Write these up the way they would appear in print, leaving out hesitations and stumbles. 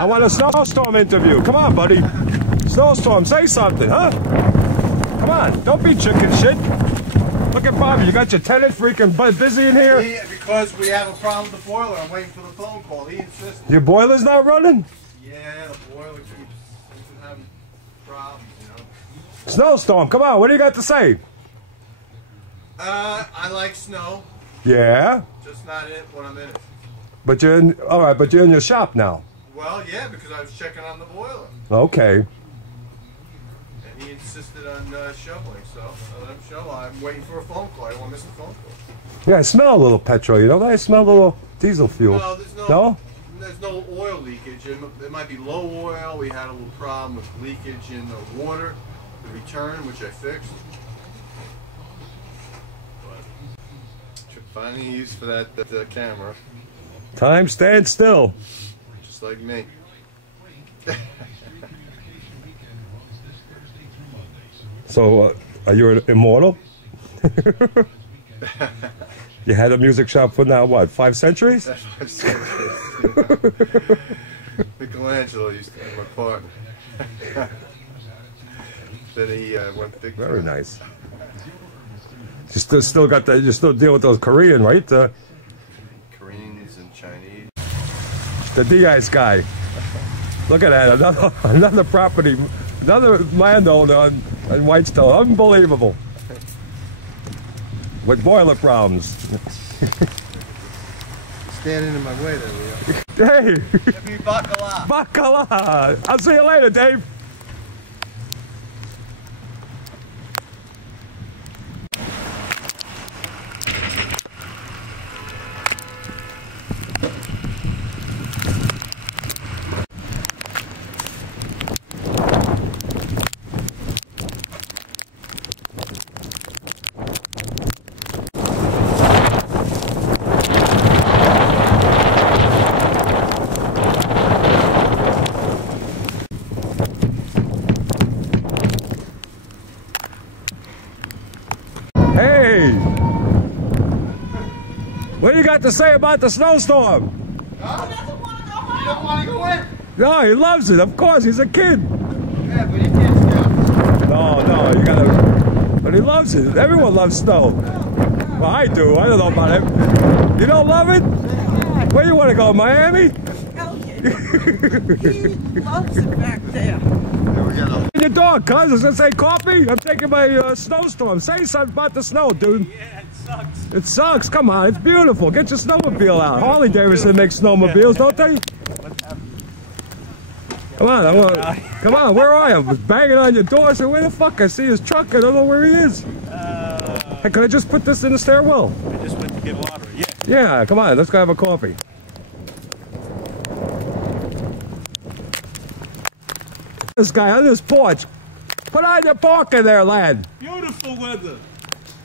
I want a snowstorm interview. Come on, buddy. Snowstorm, say something, huh? Come on, don't be chicken shit. Look at Bobby, you got your tenant freaking busy in here? Because we have a problem with the boiler. I'm waiting for the phone call. He insisted. Your boiler's not running? Yeah, the boiler keeps having problems, you know. Snowstorm, come on, what do you got to say? I like snow. Yeah? Just not it when I'm in it. But you're in, all right, but you're in your shop now. Well, yeah, because I was checking on the boiler. Okay. And he insisted on shoveling, so I let him shovel. I'm waiting for a phone call. I don't want to miss the phone call. Yeah, I smell a little petrol, you know that? I smell a little diesel fuel. No, there's no oil leakage. There might be low oil. We had a little problem with leakage in the water, the return, which I fixed. But should find any use for that camera. Time stands still. Just like me. So, are you an immortal? You had a music shop for now, what, 5 centuries? 5 centuries. Michelangelo used to be my partner. Then he went big. Very nice. You still got that, you still deal with those Korean, right? Koreans and Chinese. The D-Ice guy. Look at that, another property, another landowner in Whitestone. Unbelievable. With boiler problems. Standing in my way there, Leo. Hey! Give me bacala. Bacala! I'll see you later, Dave. Hey! What do you got to say about the snowstorm? Huh? He doesn't want to go home. You don't want to go in? No, he loves it. Of course, he's a kid. Yeah, but he can't stay. No, you gotta... But he loves it. Everyone loves snow. Well, I do. I don't know about him. You don't love it? Where you want to go, Miami? Hell yeah. He loves it back there. Your dog, cuz. I was gonna say coffee. I'm taking my snowstorm. Say something about the snow, dude. Yeah, it sucks. It sucks. Come on, it's beautiful. Get your snowmobile out. Harley Davidson makes snowmobiles, don't they? Come on, come on. Where are you? I was banging on your door. I said, where the fuck? I see his truck. I don't know where he is. Hey, can I just put this in the stairwell? I just went to get water. Yeah. Yeah, come on. Let's go have a coffee. This guy on his porch. Put on your parka there, lad. Beautiful weather.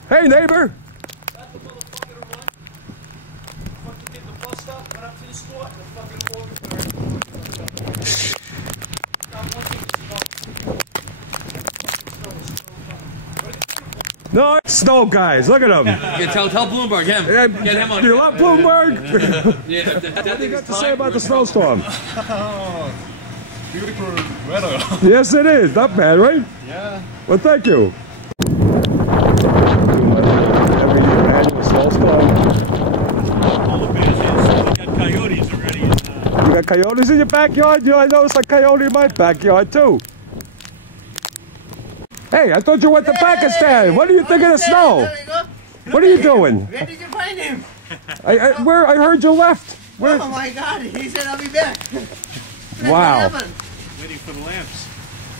Hey, neighbor. Got the motherfucker to run. Fucking get the bus stop, went up to the store, and the fucking organ burned. No, it's snow guys. Look at him. Yeah, tell Bloomberg him. Get him on. You love Bloomberg? Yeah, What do you got to say about the snowstorm? Beautiful weather. Yes, it is. Not bad, right? Yeah. Well, thank you. Every year, annual snowstorm. All the bears in, so we got coyotes already. You got coyotes in your backyard? You know, I noticed a coyote in my backyard, too. Hey, I thought you went to Pakistan. What do you think of the snow? There you go. What are you doing? Where did you find him? I heard you left. Where? Oh my God, he said I'll be back. Wow. Waiting for the lamps.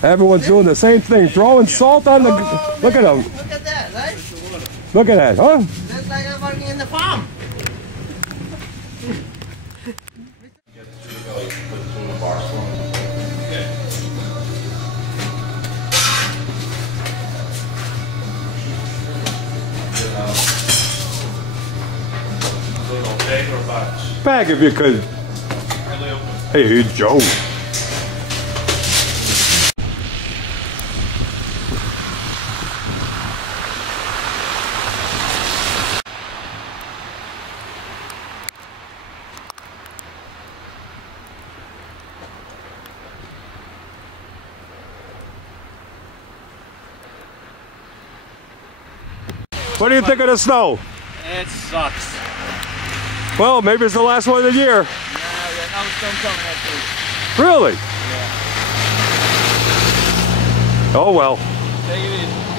Everyone's doing the same thing, throwing salt on the... Oh, Look at them. Look at that, right? Look at that, huh? Looks like I'm working in the farm. Bag or box? Bag if you could. Hey, Joe. What do you think of the snow? It sucks. Well, maybe it's the last one of the year. No storm coming next week. Really? Yeah. Oh well. Take it easy.